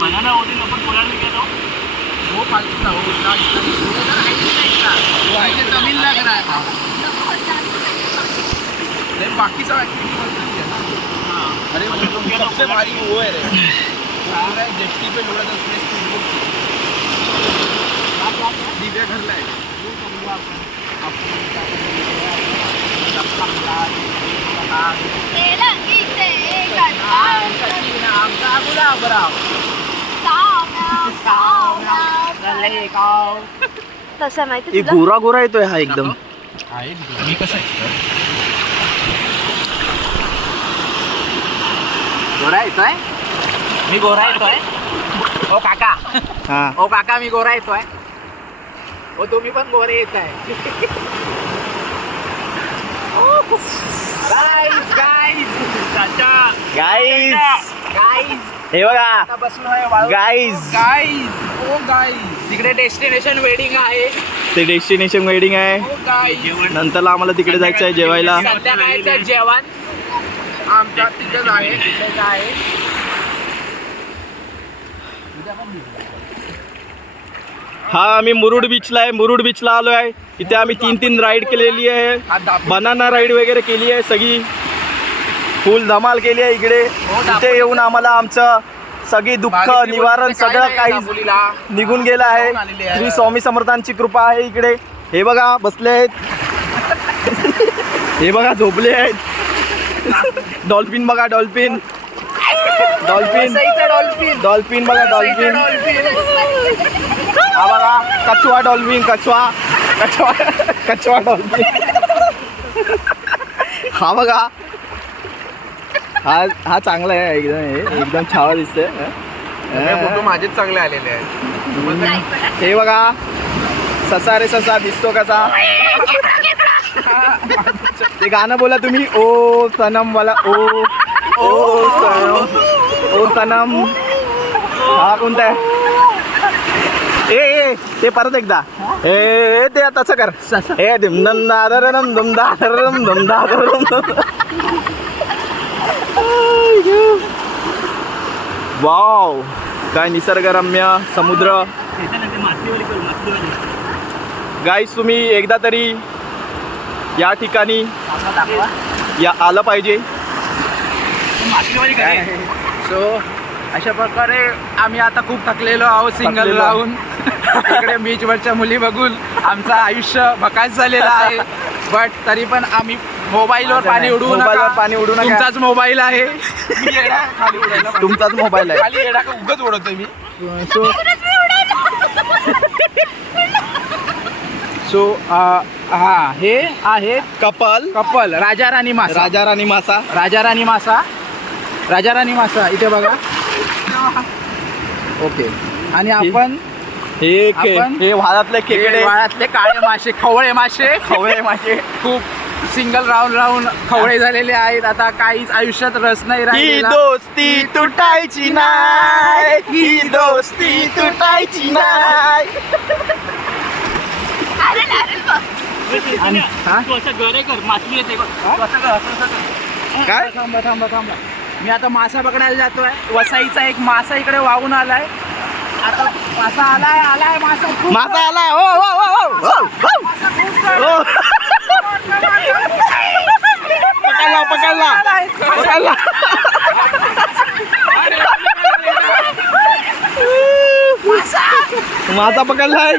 Banana होती ना पण कोणाला गेलो वो फालतू ना वो तमिल लग रहा है बाकीचा अरे सबसे भारी वो है रे जेटी पे लोड़ा दिव्या घरला आहे तसं माहिती एक गोरा गोरा येतोय हा एकदम. मी कसं आहे गोरा येतोय मी गोरा येतोय ओ काका हा ओ काका मी गोरा येतोय ओ तुम्ही पण गोरे येत आहे गाईज गाईज चाचा गाईज गाईज हे बघा बसलोय गाईज गाईज ओ गाईज तिकडे डेस्टिनेशन वेडिंग आहे ते डेस्टिनेशन वेडिंग आहे. ओ गाईज नंतरला आम्हाला तिकडे जायचं आहे जेवायला. संध्याकाळचं जेवण आमच्या तिथेच आहे तिथेच आहे हा आम्ही मुरुड बीचला आहे. मुरुड बीचला आलो आहे. इथे आम्ही 3 राईड केलेली आहे. बनाना राईड वगैरे केली आहे. सगळी फुल धमाल केली आहे. इकडे इथे येऊन आम्हाला आमचं सगळी दुःख निवारण सगळं काही निघून गेलं आहे. श्री स्वामी समर्थांची कृपा आहे इकडे. हे बघा बसले आहेत. हे बघा झोपले आहेत. डॉल्फिन बघा डॉल्फिन डॉल्फिन डॉल्फिन बघा डॉल्फिन. हा बघा कछवा डॉल्फिन कछवा कछवा कछवा डॉल्फिन. हा बघा हा चांगला आहे एकदम छावा दिसतोय. फोटो माझेच चांगले आलेले आहेत. हे बघा ससा रे ससा दिसतो कसा. ते गाणं बोला तुम्ही ओ सनम वाला ओ ओ सनम ओ सनम. हा कोणता आहे ए ते परत एकदा ए ते तसं कर ए दिमदम दादरम दम दादरम दम दादरम. वाव काय निसर्गरम्य समुद्र. गाईस तुम्ही एकदा तरी या ठिकाणी या आलं पाहिजे. सो अशा प्रकारे आम्ही आता खूप थकलेलो आहोत सिंगल राहून. इकडे बीचवरच्या मुली बघून आमचं आयुष्य भकास झालेलं आहे. बट तरी पण आम्ही मोबाईलवर पाणी उडवू नका. पाणी उडू नका. तुमचाच मोबाईल आहे. तुमचाच मोबाईल आहे. खाली येडा का उगाच उडवतोय मी. सो हा हे आहे कपल राजा राणी मासा. राजा राणी मासा. राजा राणी मासा. राजा राणी मासा इथे बघा. ओके आणि आपण हे वाळातले खेकडे वाळातले काळे मासे खवळे मासे खूप सिंगल राहून खवळे झालेले आहेत. आता काहीच आयुष्यात रस नाही ही राहिलेला. दोस्ती तुटायची नाही. ही दोस्ती तुटायची नाही. काय थांबा मी आता मासा पकडायला जातोय. वसईचा एक मासा इकडे वाहून आलाय. आता मासा आलाय मासा आलाय. हो हो हो हो हो. पकडला मासा पकडलाय.